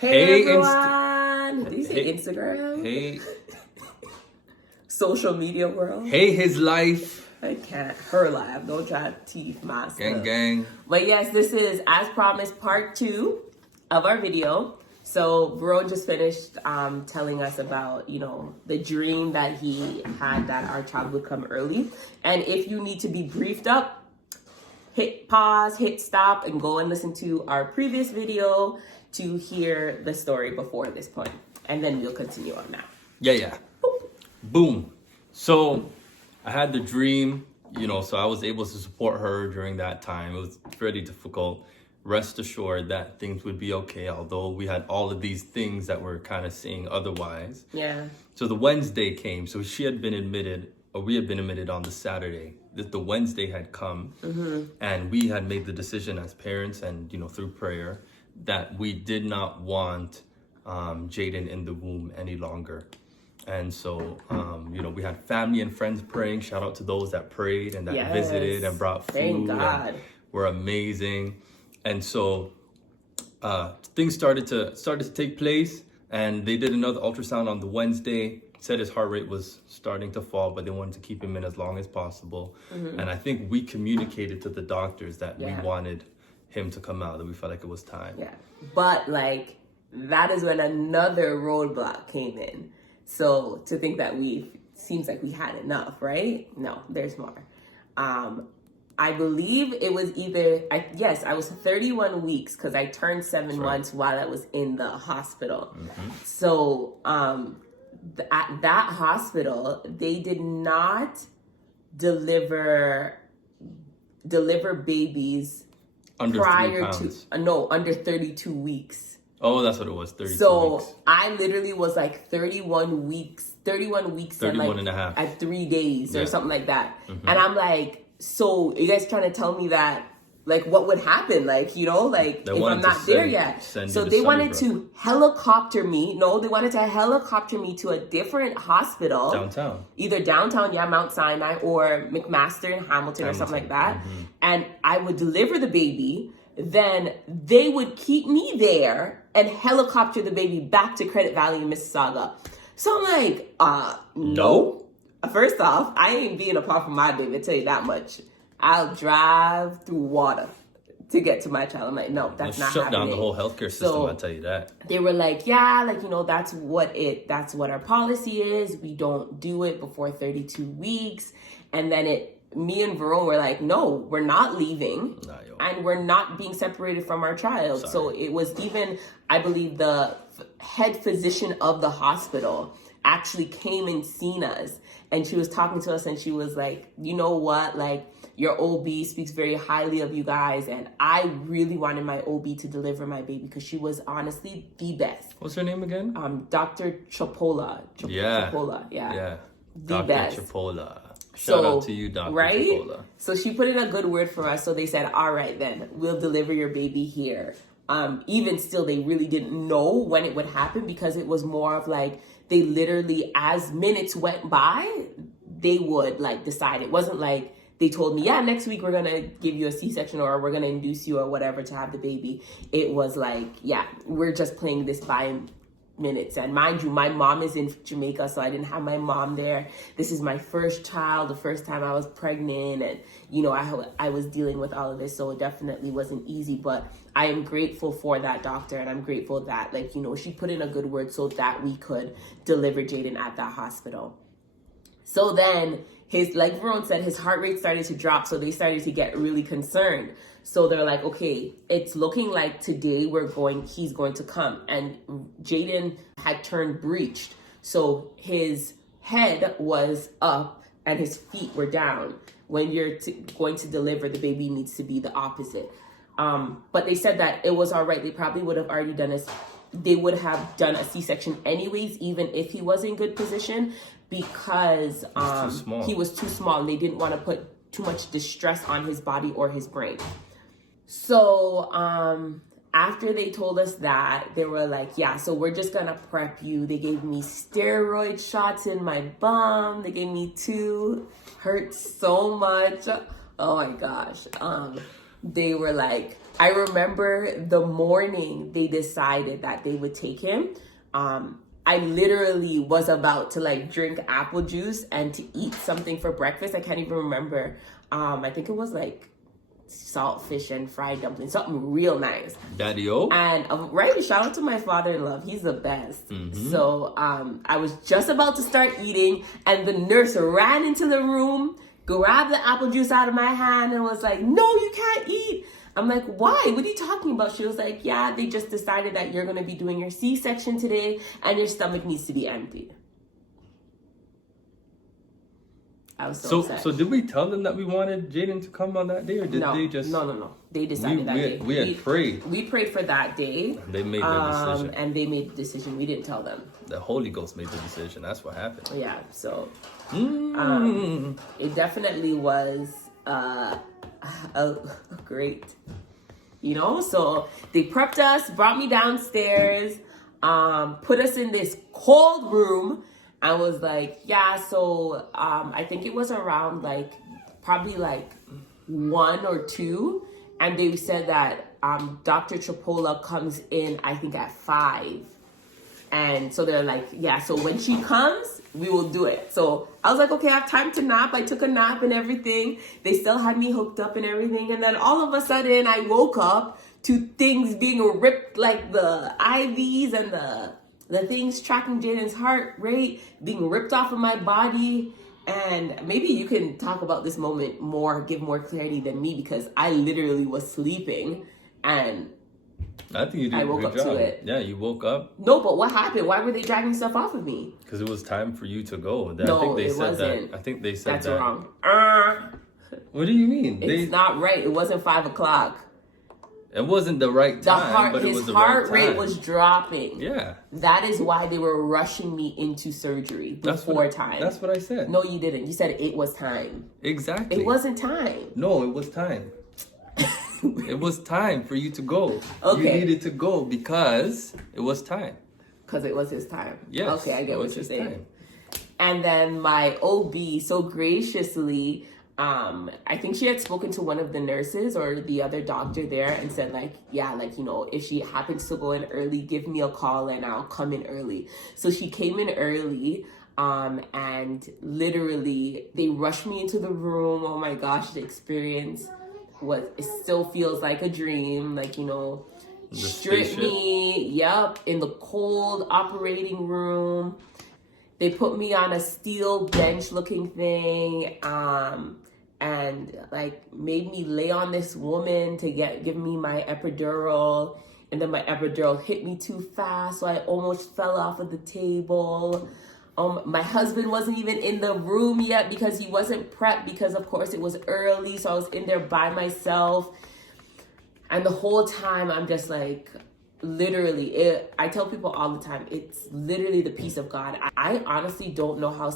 Hey everyone! Did you say Instagram? Hey. Social media world? Hey, his life. I can't. Her life. Don't try to teeth my stuff. Gang. But yes, this is, as promised, part 2 of our video. So, Bro just finished telling us about, the dream that he had that our child would come early. And if you need to be briefed up, hit pause, hit stop, and go and listen to our previous video to hear the story before this point. And then we'll continue on now. Yeah. Boom. So, I had the dream, so I was able to support her during that time. It was pretty difficult. Rest assured that things would be okay, although we had all of these things that were kind of saying otherwise. Yeah. So the Wednesday came. So we had been admitted on the Saturday. The Wednesday had come, and we had made the decision as parents and, through prayer, that we did not want Jaden in the womb any longer. And so, we had family and friends praying. Shout out to those that prayed and that visited and brought food. Thank God. And were amazing. And so things started to take place, and they did another ultrasound on the Wednesday. Said his heart rate was starting to fall, but they wanted to keep him in as long as possible. And I think we communicated to the doctors that we wanted him to come out, that we felt like it was time. Yeah. But that is when another roadblock came in. So to think that seems like we had enough, right? No, there's more. I believe it was I was 31 weeks because I turned 7 months while I was in the hospital. So at that hospital, they did not deliver babies under prior 3 pounds. Under 32 weeks. Oh, that's what it was, 32 so weeks. I literally was 31 weeks 31 and a half. At 3 days or something like that. And I'm like, so you guys trying to tell me that what would happen? If I'm not there yet. So they wanted to helicopter me. No, they wanted to helicopter me to a different hospital. Downtown. Either downtown, Mount Sinai, or McMaster in Hamilton or something like that. And I would deliver the baby. Then they would keep me there and helicopter the baby back to Credit Valley in Mississauga. So I'm like, no. First off, I ain't being apart from my baby, I'll tell you that much. I'll drive through water to get to my child. I'm like, no, that's not happening. Shut down the whole healthcare system, I'll tell you that. They were like, that's what our policy is. We don't do it before 32 weeks. And then me and Verone were like, no, we're not leaving. And we're not being separated from our child. Sorry. So it was even, I believe, the head physician of the hospital actually came and seen us. And she was talking to us and she was like, you know what? Your OB speaks very highly of you guys. And I really wanted my OB to deliver my baby because she was honestly the best. What's her name again? Dr. Chapola. Chapola, Yeah. The Dr. best. Chapola. Shout out to you, Dr. Chapola. So she put in a good word for us. So they said, all right, then we'll deliver your baby here. Even still, they really didn't know when it would happen because it was more of they literally, as minutes went by, they would decide. It wasn't they told me, next week we're going to give you a C-section or we're going to induce you or whatever to have the baby. It was we're just playing this by minutes. And mind you, my mom is in Jamaica, so I didn't have my mom there. This is my first child, the first time I was pregnant, and I was dealing with all of this, so it definitely wasn't easy. But I am grateful for that doctor, and I'm grateful that she put in a good word so that we could deliver Jaden at that hospital. So then like Verone said, his heart rate started to drop, so they started to get really concerned. So they're like, okay, it's looking like today he's going to come. And Jaden had turned breached. So his head was up and his feet were down. When you're going to deliver, the baby needs to be the opposite. But they said that it was all right. They probably would have already done they would have done a C-section anyways, even if he was in good position, because he was too small and they didn't want to put too much distress on his body or his brain. So after they told us that, they were like, so we're just gonna prep you. They gave me steroid shots in my bum. They gave me 2. Hurt so much. Oh my gosh. they were like, I remember the morning they decided that they would take him. I literally was about to like drink apple juice and to eat something for breakfast. I can't even remember. I think it was like saltfish and fried dumplings, something real nice. Daddy-o? And right, shout out to my father-in-law. He's the best. So I was just about to start eating, and the nurse ran into the room, grabbed the apple juice out of my hand, and was like, no, you can't eat. I'm like, why? What are you talking about? She was like, yeah, they just decided that you're going to be doing your C-section today, and your stomach needs to be emptied. I was so upset. So did we tell them that we wanted Jaden to come on that day, or did they just... No. They decided that day. We had prayed. We prayed for that day. And they made their decision. And they made the decision. We didn't tell them. The Holy Ghost made the decision. That's what happened. Yeah, so... it definitely was a great... You know? So they prepped us, brought me downstairs, put us in this cold room. I was like, yeah, so I think it was around like probably like 1 or 2. And they said that Dr. Chipola comes in, I think at 5. And so they're like, yeah, so when she comes, we will do it. So I was like, okay, I have time to nap. I took a nap and everything. They still had me hooked up and everything. And then all of a sudden I woke up to things being ripped, like the IVs and the things tracking Jaden's heart rate being ripped off of my body. And maybe you can talk about this moment more, give more clarity than me, because I literally was sleeping and I think you did I woke a up good job. to it. Yeah, you woke up. No, but what happened? Why were they dragging stuff off of me? Because it was time for you to go. No, I think they it said wasn't. that. I think they said That's that. wrong. What do you mean? It's not right. It wasn't 5 o'clock. It wasn't the right time, but it was the right time. His heart rate was dropping. Yeah. That is why they were rushing me into surgery before time. That's what I said. No, you didn't. You said it was time. Exactly. It wasn't time. No, it was time. It was time for you to go. Okay. You needed to go because it was time. Because it was his time. Yes. Okay, I get what you're saying. Time. And then my OB so graciously, I think she had spoken to one of the nurses or the other doctor there and said like, yeah, like, you know, if she happens to go in early, give me a call and I'll come in early. So she came in early. And literally they rushed me into the room. Oh my gosh, the experience it still feels like a dream. Like, you know, stripped me, in the cold operating room. They put me on a steel bench looking thing, and like made me lay on this woman to give me my epidural. And then my epidural hit me too fast, so I almost fell off of the table. My husband wasn't even in the room yet because he wasn't prepped, because of course it was early. So I was in there by myself. And the whole time I'm just like, literally, I tell people all the time, it's literally the peace of God. I honestly don't know how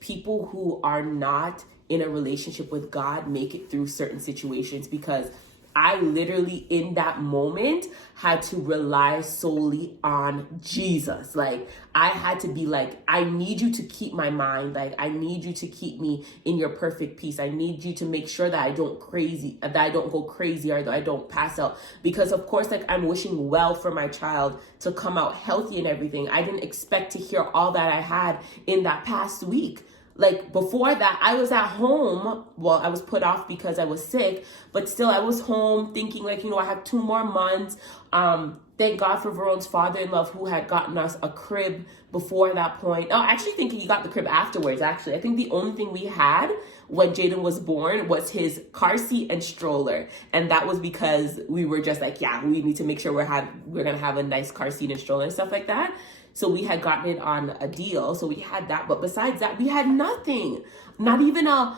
people who are not in a relationship with God make it through certain situations, because I literally in that moment had to rely solely on Jesus. Like I had to be like, I need you to keep my mind. Like I need you to keep me in your perfect peace. I need you to make sure that I don't go crazy or that I don't pass out. Because of course, like I'm wishing well for my child to come out healthy and everything. I didn't expect to hear all that I had in that past week. Like before that, I was at home. Well, I was put off because I was sick, but still I was home thinking like, you know, I have 2 more months. Thank God for Veron's father-in-law who had gotten us a crib before that point. Oh, actually think he got the crib afterwards, actually. I think the only thing we had when Jaden was born was his car seat and stroller. And that was because we were just like, yeah, we need to make sure we're going to have a nice car seat and stroller and stuff like that. So we had gotten it on a deal. So we had that. But besides that, we had nothing. Not even a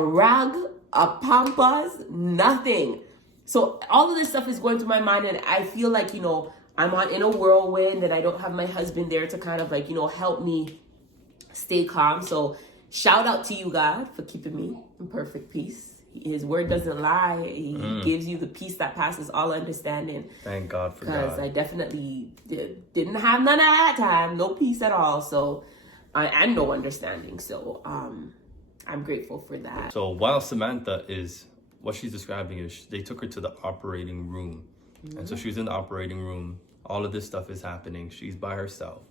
rag, a pampas, nothing. So all of this stuff is going through my mind. And I feel like, you know, I'm in a whirlwind and I don't have my husband there to kind of like, you know, help me stay calm. So shout out to you, God, for keeping me in perfect peace. His word doesn't lie. He gives you the peace that passes all understanding. Thank God for God. Because I definitely didn't have none at that time. No peace at all. So, and no understanding. So, I'm grateful for that. So while Samantha is what she's describing is they took her to the operating room. And so she was in the operating room. All of this stuff is happening. She's by herself.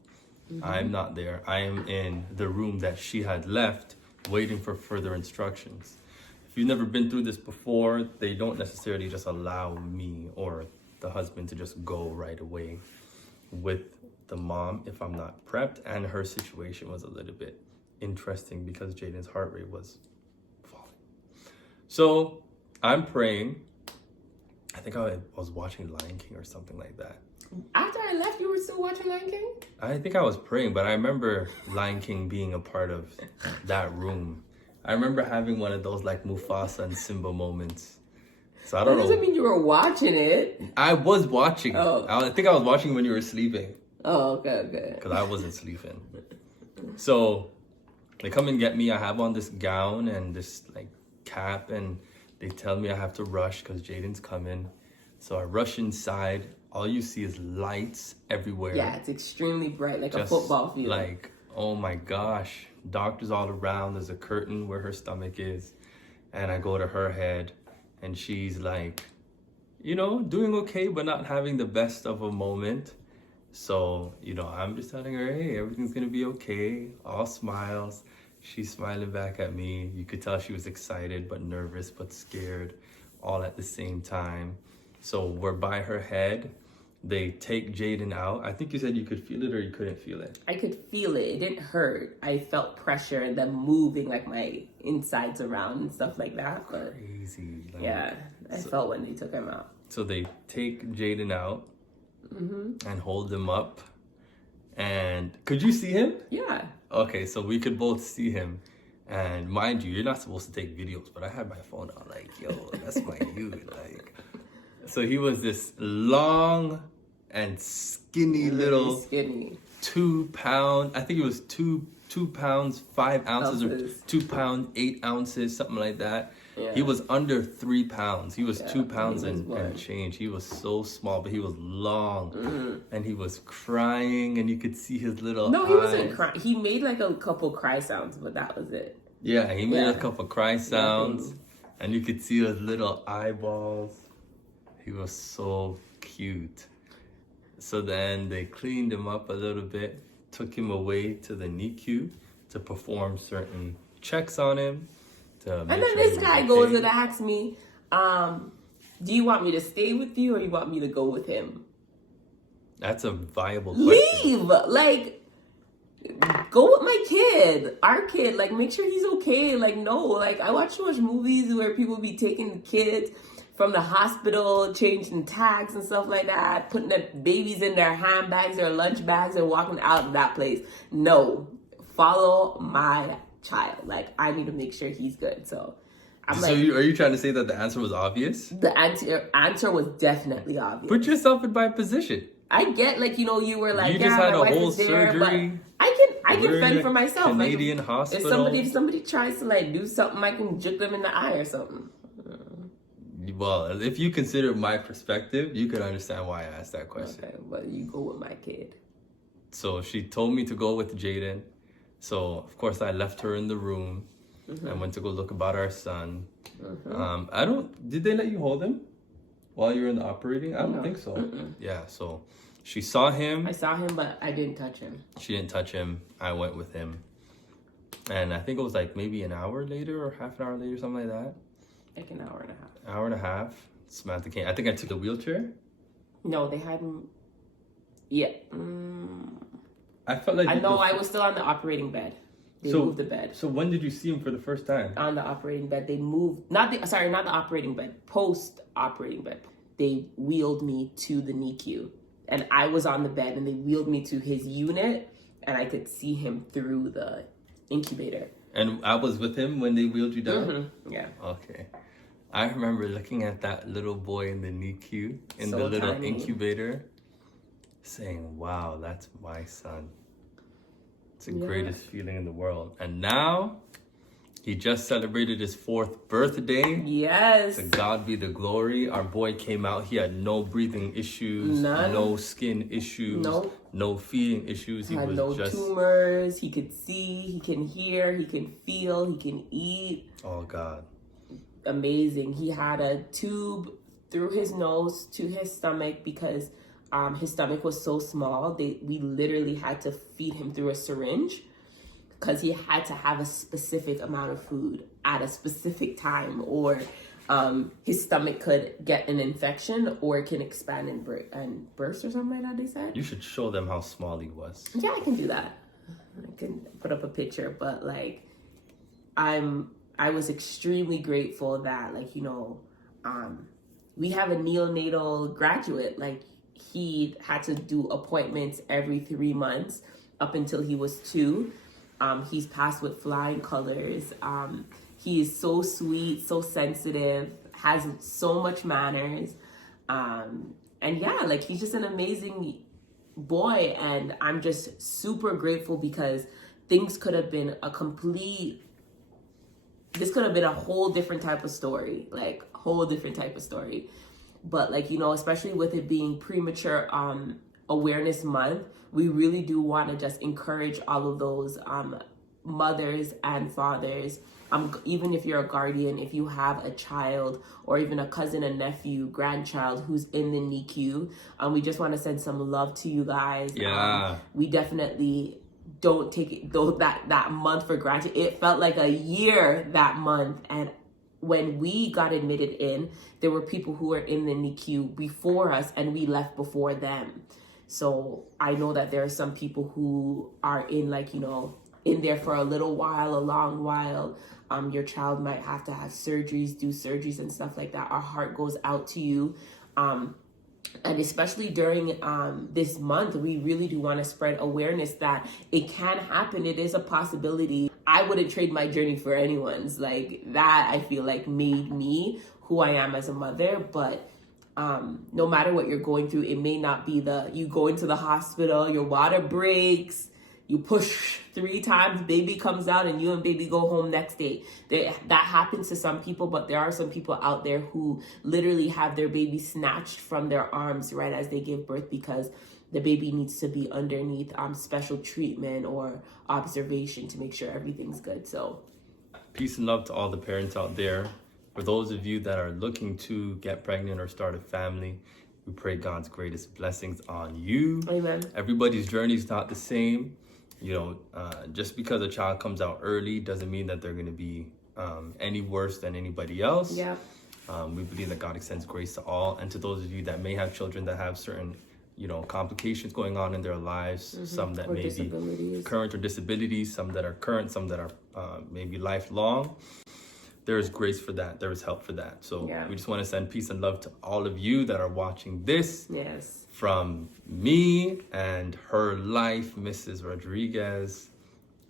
I'm not there. I am in the room that she had left, waiting for further instructions. If you've never been through this before, they don't necessarily just allow me or the husband to just go right away with the mom if I'm not prepped. And her situation was a little bit interesting because Jaden's heart rate was falling. So I'm praying. I think I was watching Lion King or something like that. After I left, you were still watching Lion King? I think I was praying, but I remember Lion King being a part of that room. I remember having one of those like Mufasa and Simba moments. So I don't know. That doesn't mean you were watching it. I was watching. Oh. I think I was watching when you were sleeping. Oh, okay. Because I wasn't sleeping. So they come and get me. I have on this gown and this like cap, and they tell me I have to rush because Jaden's coming. So I rush inside. All you see is lights everywhere. Yeah, it's extremely bright, like Just a football field. Like, oh my gosh. Doctors all around. There's a curtain where her stomach is. And I go to her head, and she's like, you know, doing okay, but not having the best of a moment. So, you know, I'm just telling her, hey, everything's going to be okay. All smiles. She's smiling back at me. You could tell she was excited, but nervous, but scared, all at the same time. So we're by her head. They take Jaden out. I think you said you could feel it or you couldn't feel it. I could feel it. It didn't hurt. I felt pressure and them moving like my insides around and stuff like that. But Crazy. Like, yeah, I felt when they took him out. So they take Jaden out and hold him up. And could you see him? Yeah. Okay, so we could both see him. And mind you, you're not supposed to take videos, but I had my phone out like, yo, that's my dude. Like, so he was this long and skinny little skinny 2 pound. I think it was two pounds 5 ounces or 2 pounds 8 ounces, something like that. Yeah. He was under 3 pounds. He was 2 pounds he was and change. He was so small, but he was long, and he was crying, and you could see his little No, he eyes. wasn't crying. He made like a couple cry sounds, but that was it. Yeah, he made a couple cry sounds, and you could see his little eyeballs. He was so cute. So then they cleaned him up a little bit, took him away to the NICU to perform certain checks on him. And then this guy goes and asks me, do you want me to stay with you or you want me to go with him? That's a viable question. Leave! Like, go with my kid, our kid. Like, make sure he's okay. Like, no. Like, I watch too much movies where people be taking kids from the hospital, changing tags and stuff like that, putting the babies in their handbags or lunch bags and walking out of that place. No. Follow my child. Like, I need to make sure he's good. So I'm are you trying to say that the answer was obvious? The answer was definitely obvious. Put yourself in my position. I get, like, you know, you were like, you just had a whole there, surgery. I can fend for myself. Canadian like, hospital. If somebody tries to like do something, I can juke them in the eye or something. Well, if you consider my perspective, you could understand why I asked that question. Okay, but you go with my kid. So she told me to go with Jaden. So of course I left her in the room and went to go look about our son. Did they let you hold him while you were in the operating? I don't think so. Yeah, so she saw him. I saw him, but I didn't touch him. She didn't touch him. I went with him. And I think it was like maybe an hour later or half an hour later, something like that. Like an hour and a half. Hour and a half. Samantha came. I think I took the wheelchair. No, they hadn't. Yeah. I felt like... I know I was still on the operating bed. They moved the bed. So when did you see him for the first time? On the operating bed. They moved... Not the operating bed. Post-operating bed. They wheeled me to the NICU. And I was on the bed and they wheeled me to his unit. And I could see him through the incubator. And I was with him when they wheeled you down? Yeah. Okay. I remember looking at that little boy in the NICU, in So the little tiny. incubator, saying, wow, that's my son. It's the greatest feeling in the world. And now, he just celebrated his 4th birthday. Yes. To God be the glory. Our boy came out. He had no breathing issues. None. No skin issues. Nope. No feeding issues. He Had was no just... tumors. He could see. He can hear. He can feel. He can eat. Oh, God. amazing. He had a tube through his nose to his stomach because his stomach was so small. We literally had to feed him through a syringe because he had to have a specific amount of food at a specific time, or his stomach could get an infection, or it can expand and burst or something like that, they said. You should show them how small he was. Yeah, I can do that. I can put up a picture, but like, I was extremely grateful that, like, you know, we have a neonatal graduate. Like, he had to do appointments every 3 months up until he was 2. He's passed with flying colors. He is so sweet, so sensitive, has so much manners. And yeah, like, he's just an amazing boy. And I'm just super grateful because things could have been this could have been a whole different type of story, like whole different type of story. But like, you know, especially with it being premature awareness month, we really do want to just encourage all of those mothers and fathers. Even if you're a guardian, if you have a child or even a cousin, a nephew, grandchild who's in the NICU, we just want to send some love to you guys. Yeah. We definitely don't take it though that month for granted. It felt like a year that month. And when we got admitted in, there were people who were in the NICU before us and we left before them. So I know that there are some people who are in, like, you know, in there for a little while, a long while. Your child might have to have surgeries, do surgeries and stuff like that. Our heart goes out to you. And especially during this month, we really do want to spread awareness that it can happen. It is a possibility. I wouldn't trade my journey for anyone's. Like, that, I feel like, made me who I am as a mother. But no matter what you're going through, it may not be you go into the hospital, your water breaks, you push 3 times, baby comes out, and you and baby go home next day. That happens to some people, but there are some people out there who literally have their baby snatched from their arms right as they give birth because the baby needs to be underneath special treatment or observation to make sure everything's good. So peace and love to all the parents out there. For those of you that are looking to get pregnant or start a family, we pray God's greatest blessings on you. Amen. Everybody's journey is not the same. You know, just because a child comes out early doesn't mean that they're going to be any worse than anybody else. Yeah. We believe that God extends grace to all. And to those of you that may have children that have certain, you know, complications going on in their lives, some that may be current or disabilities, some that are current, some that are maybe lifelong. There is grace for that. There is help for that. So we just want to send peace and love to all of you that are watching this. Yes. From me and her life, Mrs. Rodriguez.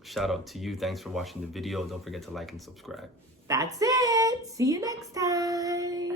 Shout out to you. Thanks for watching the video. Don't forget to like and subscribe. That's it. See you next time.